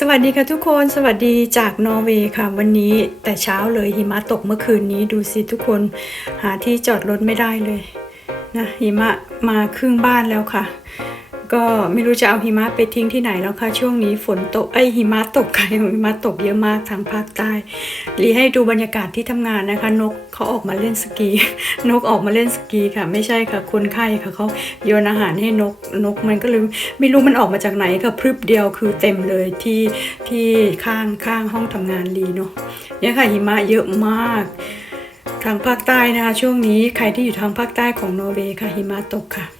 สวัสดีค่ะทุกคนสวัสดีจากนอร์เวย์ค่ะ วันนี้แต่เช้าเลยหิมะตกเมื่อคืนนี้ดูสิทุกคนหาที่จอดรถไม่ได้เลยนะหิมะมาครึ่งบ้านแล้วค่ะ ก็ไม่รู้จะเอาหิมะไปทิ้งที่ไหนแล้วค่ะช่วงนี้ฝนตกไอหิมะตกค่ะหิมะตกเยอะมากทางภาคใต้รีให้ดูบรรยากาศที่ทำงานนะคะ นกเขาออกมาเล่นสกี นกออกมาเล่นสกีค่ะ ไม่ใช่ค่ะคนไข้ค่ะเขาโยนอาหารให้นกนกมันก็เลยไม่รู้มันออกมาจากไหนค่ะพรึบเดียวคือเต็มเลยที่ที่ข้างข้างห้องทำงานรีเนาะเนี่ยค่ะหิมะเยอะมากทางภาคใต้นะคะช่วงนี้ใครที่อยู่ทางภาคใต้ของนอร์เวย์ค่ะหิมะตกค่ะ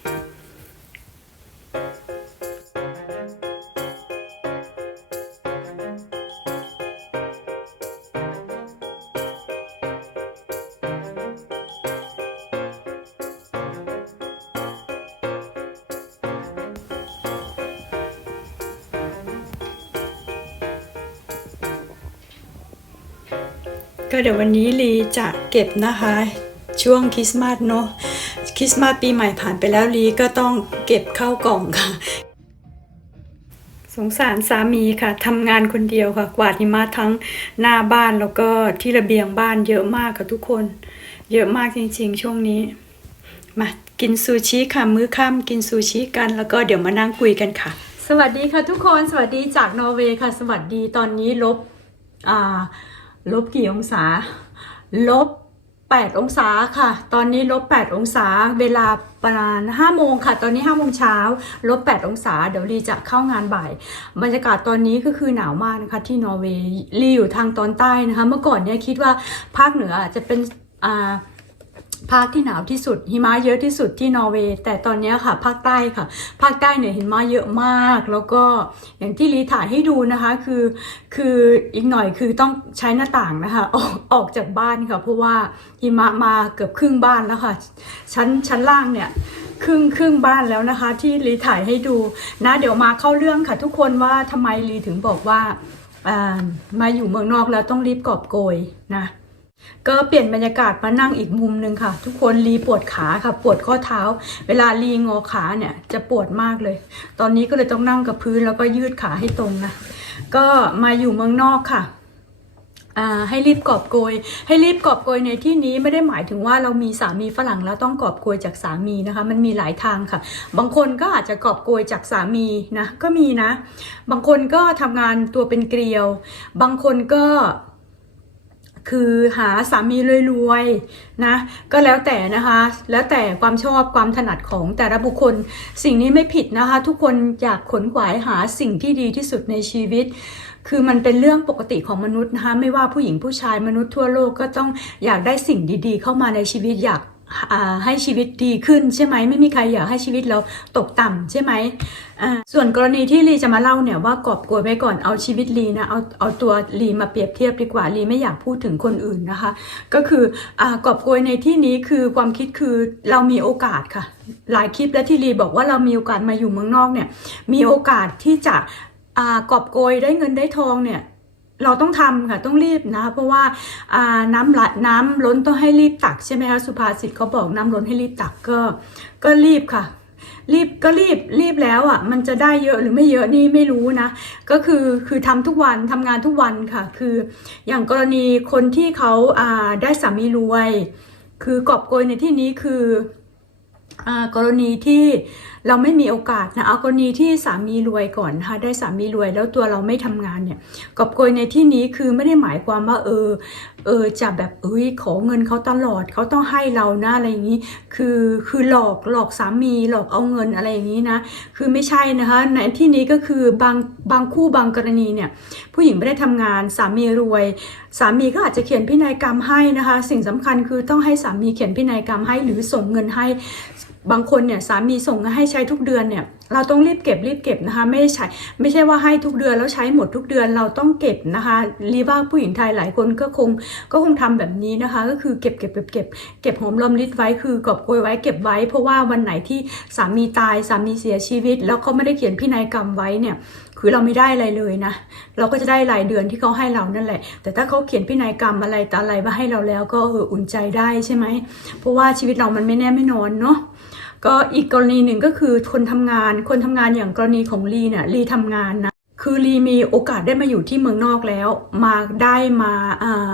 ก็เดี๋ยววันนี้ลีจะเก็บนะคะ ช่วงคริสต์มาสเนาะคริสต์มาสปีใหม่ผ่านไปแล้วลีก็ต้องเก็บเข้ากล่องค่ะ สงสารสามีค่ะทำงานคนเดียวค่ะ กวาดหิมะทั้งหน้าบ้านแล้วก็ที่ระเบียงบ้านเยอะมากค่ะทุกคน เยอะมากจริงๆ ช่วงนี้มากินซูชิค่ะ มื้อค่ำกินซูชิกันแล้วก็เดี๋ยวมานั่งคุยกันค่ะ สวัสดีค่ะทุกคนสวัสดีจากนอร์เวย์ค่ะ สวัสดีตอนนี้ลบอ่า ลบกี่องศา ลบ 8 องศาค่ะ ตอนนี้ลบ 8 องศา เวลาประมาณ5โมงค่ะ ตอนนี้5โมงเช้า ลบ 8 องศา เดี๋ยวลีจะเข้างานบ่าย บรรยากาศตอนนี้ก็คือหนาวมากนะคะ ที่นอร์เวย์ลีอยู่ทางตอนใต้นะคะ เมื่อก่อนเนี่ยคิดว่าภาคเหนือจะเป็นอ่า ภาคที่หนาวที่สุด หิมะเยอะที่สุดที่นอร์เวย์แต่ตอนนี้ค่ะ ภาคใต้ค่ะ ภาคใต้เนี่ยหิมะเยอะมาก แล้วก็อย่างที่ลีถ่ายให้ดูนะคะคือคืออีกหน่อยคือต้องใช้หน้าต่างนะคะออกออกจากบ้านค่ะ เพราะว่าหิมะมาเกือบครึ่งบ้านแล้วค่ะ ชั้นชั้นล่างเนี่ยครึ่งครึ่งบ้านแล้วนะคะ ที่ลีถ่ายให้ดูนะเดี๋ยวมาเข้าเรื่องค่ะ ทุกคนว่าทำไมลีถึงบอกว่าอ่ามาอยู่เมืองนอกแล้วต้องรีบกอบโกยนะ ก็เปลี่ยนบรรยากาศมานั่งอีกมุมหนึ่งค่ะ ทุกคนรีปวดขาค่ะ ปวดข้อเท้า เวลารีงอขาเนี่ยจะปวดมากเลย ตอนนี้ก็เลยต้องนั่งกับพื้นแล้วก็ยืดขาให้ตรงนะก็มาอยู่เมืองนอกค่ะอ่าให้รีบกอบโกย ให้รีบกอบโกยในที่นี้ไม่ได้หมายถึงว่าเรามีสามีฝรั่งแล้วต้องกอบโกยจากสามีนะคะ มันมีหลายทางค่ะ บางคนก็อาจจะกอบโกยจากสามีนะก็มีนะ บางคนก็ทำงานตัวเป็นเกลียว บางคนก็ คือหาสามีรวยๆนะก็แล้วแต่นะคะ แล้วแต่ความชอบความถนัดของแต่ละบุคคล สิ่งนี้ไม่ผิดนะคะ ทุกคนอยากขนขวายหาสิ่งที่ดีที่สุดในชีวิต คือมันเป็นเรื่องปกติของมนุษย์นะคะไม่ว่าผู้หญิงผู้ชายมนุษย์ทั่วโลกก็ต้องอยากได้สิ่งดีๆ เข้ามาในชีวิตอยาก ให้ชีวิตดีขึ้นใช่ไหมไม่มีใครอยากให้ชีวิตเราตกต่ำใช่ไหมส่วนกรณีที่ลีจะมาเล่าเนี่ยว่ากอบกยไว้ก่อนเอาชีวิตลีนะเอาเอาตัวลีมาเปรียบเทียบดีกว่าลีไม่อยากพูดถึงคนอื่นนะคะ ก็คืออกอบโกยในที่นี้คือความคิดคือเรามีโอกาสค่ะ หลายคลิปแล้วที่ลีบอกว่าเรามีโอกาสมาอยู่เมืองนอกเนี่ยมีโอกาสที่จะอ่ากอบโกยได้เงินได้ทองเนี่ย เราต้องทำค่ะต้องรีบนะเพราะว่าน้ำไหลน้ำล้นต้องให้รีบตักใช่ไหมคะสุภาษิตเขาบอกน้ำล้นให้รีบตักก็ ก็รีบค่ะ รีบก็รีบรีบแล้วอะ มันจะได้เยอะหรือไม่เยอะนี่ไม่รู้นะ ก็คือคือทำทุกวันทำงานทุกวันค่ะ คืออย่างกรณีคนที่เขาาได้สามีรวย คือกอบโกยในที่นี้คืออกรณีที่เราไม่มีโอกาสนะเอากรณีที่สามีรวยก่อนนะคะได้สามีรวยแล้วตัวเราไม่ทำงานเนี่ยกอบโกยในที่นี้คือไม่ได้หมายความว่าเออเออจะแบบเอ้ยขอเงินเขาตลอดเขาต้องให้เรานะอะไรอย่างนี้ คือคือหลอกหลอกสามีหลอกเอาเงินอะไรอย่างนี้นะคือไม่ใช่นะคะในที่นี้ก็คือบางบางคู่บางกรณีเนี่ยผู้หญิงไม่ได้ทำงานสามีรวย สามีก็อาจจะเขียนพินัยกรรมให้นะคะ สิ่งสำคัญคือต้องให้สามีเขียนพินัยกรรมให้หรือส่งเงินให้ บางคนเนี่ยสามีส่งให้ใช้ทุกเดือนเนี่ยเราต้องรีบเก็บรีบเก็บนะคะ ไม่ใช่ไม่ใช่ว่าให้ทุกเดือนแล้วใช้หมดทุกเดือนเราต้องเก็บนะคะรีว่าผู้หญิงไทยหลายคนก็คงก็คงทำแบบนี้นะคะ ก็คือเก็บเก็บเก็บเก็บเก็บหอมรอมริดไว้คือกอบโกยไว้เก็บไว้ เพราะว่าวันไหนที่สามีตายสามีเสียชีวิต แล้วเขาไม่ได้เขียนพินัยกรรมไว้เนี่ยคือเราไม่ได้อะไรเลยนะ เราก็จะได้รายเดือนที่เขาให้เรานั่นแหละ แต่ถ้าเขาเขียนพินัยกรรมอะไรต่ออะไรมาให้เราแล้วก็เอออุ่นใจได้ใช่ไหมเพราะว่าชีวิตเรามันไม่แน่ไม่นอนเนาะ ก็อีกกรณีหนึ่งก็คือคนทำงาน คนทำงานอย่างกรณีของลีเนี่ยลีทำงานนะคือลีมีโอกาสได้มาอยู่ที่เมืองนอกแล้ว มาได้มาอ่า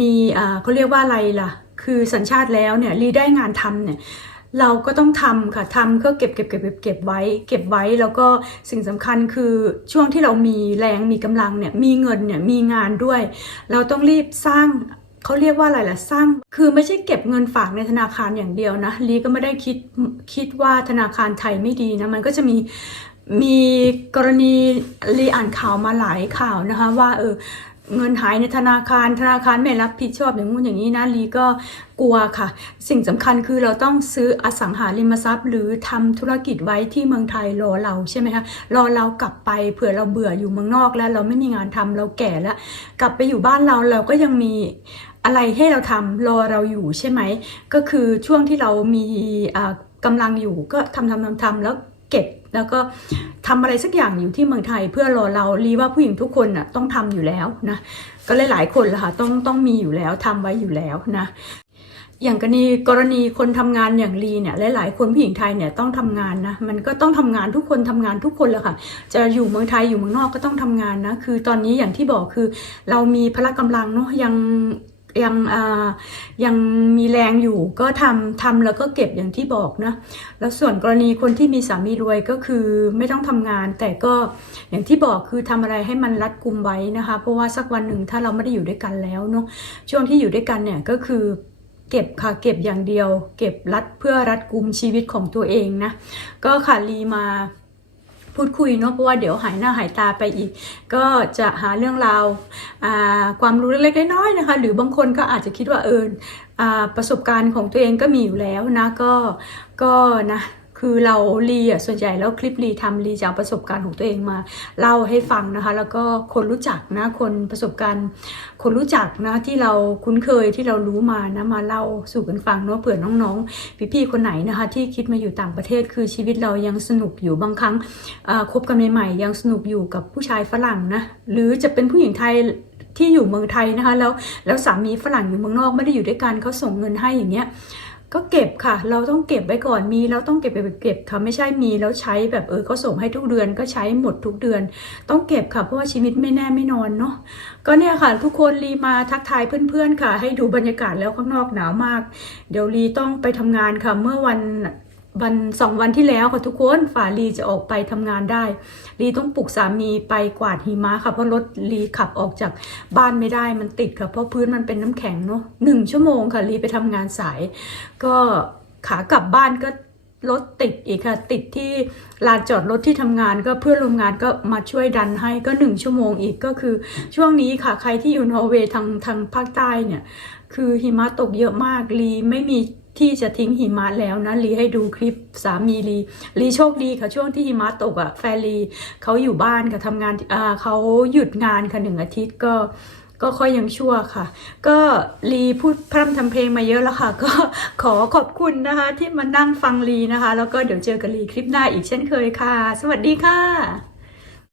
มีอ่าเขาเรียกว่าอะไรล่ะ คือสัญชาติแล้วเนี่ยลีได้งานทำเนี่ยเราก็ต้องทำค่ะทำก็เก็บเก็บเก็บเก็บเก็บไว้ เก็บไว้แล้วก็สิ่งสำคัญคือช่วงที่เรามีแรงมีกำลังเนี่ยมีเงินเนี่ยมีงานด้วย เราต้องรีบสร้าง เขาเรียกว่าอะไรล่ะสร้าง คือไม่ใช่เก็บเงินฝากในธนาคารอย่างเดียวนะลีก็ไม่ได้คิดคิดว่าธนาคารไทยไม่ดีนะมันก็จะมีมีกรณีลีอ่านข่าวมาหลายข่าวนะคะว่าเออเงินหายในธนาคารธนาคารไม่รับผิดชอบอย่างงู้นอย่างนี้นะลีก็กลัวค่ะ สิ่งสำคัญคือเราต้องซื้ออสังหาริมทรัพย์ หรือทำธุรกิจไว้ที่เมืองไทยรอเราใช่ไหมคะรอเรากลับไปเผื่อเราเบื่ออยู่เมืองนอกแล้ว เราไม่มีงานทำเราแก่แล้ว กลับไปอยู่บ้านเราเราก็ยังมี อะไรให้เราทำรอเราอยู่ใช่ไหม ก็คือช่วงที่เรามีอ่ากำลังอยู่ก็ทำทำทำทำแล้วเก็บแล้วก็ทำอะไรสักอย่างอยู่ที่เมืองไทย เพื่อรอเรารีว่าผู้หญิงทุกคนน่ะต้องทำอยู่แล้วนะก็หลายๆคนละค่ะต้องต้องมีอยู่แล้วทำไว้อยู่แล้วนะอย่างกรณีกรณีคนทำงานอย่างลีเนี่ยหลายๆคนผู้หญิงไทยเนี่ยต้องทำงานนะมันก็ต้องทำงานทุกคนทำงานทุกคนแหละค่ะ จะอยู่เมืองไทยอยู่เมืองนอกก็ต้องทำงานนะคือตอนนี้อย่างที่บอกคือเรามีพละกำลังเนาะยัง ยังอ่ายังมีแรงอยู่ก็ทำทำแล้วก็เก็บอย่างที่บอกนะแล้วส่วนกรณีคนที่มีสามีรวยก็คือไม่ต้องทำงาน แต่ก็อย่างที่บอกคือทำอะไรให้มันรัดกุมไว้นะคะ เพราะว่าสักวันหนึ่งถ้าเราไม่ได้อยู่ด้วยกันแล้วเนาะช่วงที่อยู่ด้วยกันเนี่ยก็คือเก็บค่ะเก็บอย่างเดียว เก็บรัดเพื่อรัดกุมชีวิตของตัวเองนะก็ค่ะลีมา พูดคุยเนาะเพราะว่าเดี๋ยวหายหน้าหายตาไปอีก ก็จะหาเรื่องราวาความรู้เล็กๆน้อยๆนะคะ หรือบางคนก็อาจจะคิดว่าเออประสบการณ์ของตัวเองก็มีอยู่แล้วนะก็ก็นะ คือเราลีอะส่วนใหญ่แล้วคลิปลีทำลีจะเอาประสบการณ์ของตัวเองมาเล่าให้ฟังนะคะ แล้วก็คนรู้จักนะคนประสบการณ์ คนรู้จักนะที่เราคุ้นเคยที่เรารู้มานะมาเล่าสู่กันฟังเนาะเผื่อน้องๆพี่ๆคนไหนนะคะ ที่คิดมาอยู่ต่างประเทศคือชีวิตเรายังสนุกอยู่บางครั้งคบกันใหม่ๆยังสนุกอยู่กับผู้ชายฝรั่งนะหรือจะเป็นผู้หญิงไทยที่อยู่เมืองไทยนะคะแล้วแล้วสามีฝรั่งอยู่เมืองนอกไม่ได้อยู่ด้วยกันเขาส่งเงินให้อย่างเงี้ย ก็เก็บค่ะ เราต้องเก็บไว้ก่อนมีแล้วต้องเก็บไปเก็บค่ะไม่ใช่มีแล้วใช้แบบเออเขาส่งให้ทุกเดือนก็ใช้หมดทุกเดือน ต้องเก็บค่ะเพราะว่าชีวิตไม่แน่ไม่นอนเนาะก็เนี่ยค่ะ ทุกคนรีมาทักทายเพื่อนๆค่ะ ให้ดูบรรยากาศแล้วข้างนอกหนาวมาก เดี๋ยวรีต้องไปทำงานค่ะเมื่อวัน วันสองวันที่แล้วค่ะทุกคนฝ่าลีจะออกไปทำงานได้ ลีต้องปลุกสามีไปกวาดหิมะค่ะเพราะรถลีขับออกจากบ้านไม่ได้มันติดค่ะเพราะพื้นมันเป็นน้ำแข็งเนาะหนึ่งชั่วโมงค่ะลีไปทำงานสาย ก็ขากลับบ้านก็รถติดอีกค่ะ ติดที่ลานจอดรถที่ทำงานก็เพื่อนร่วมงานก็มาช่วยดันให้ก็หนึ่งชั่วโมงอีกก็คือ ช่วงนี้ค่ะใครที่อยู่นอร์เวย์ทางทางภาคใต้เนี่ย คือหิมะตกเยอะมากลีไม่มี ที่จะทิ้งหิมะแล้วนะลีให้ดูคลิปสามีลีลีโชคดีค่ะช่วงที่หิมะตกอะ่ะแฟนลีเขาอยู่บ้านค่ะทำงานอ่าเขาหยุดงานค่ะหนึ่งอาทิตย์ก็ก็ค่อยยังชั่วค่ะ ก็ลีพูดพร่ำทำเพลงมาเยอะแล้วค่ะ ก็ขอขอบคุณนะคะ ที่มานั่งฟังลีนะคะ แล้วก็เดี๋ยวเจอกันลีคลิปหน้าอีกเช่นเคยค่ะ สวัสดีค่ะ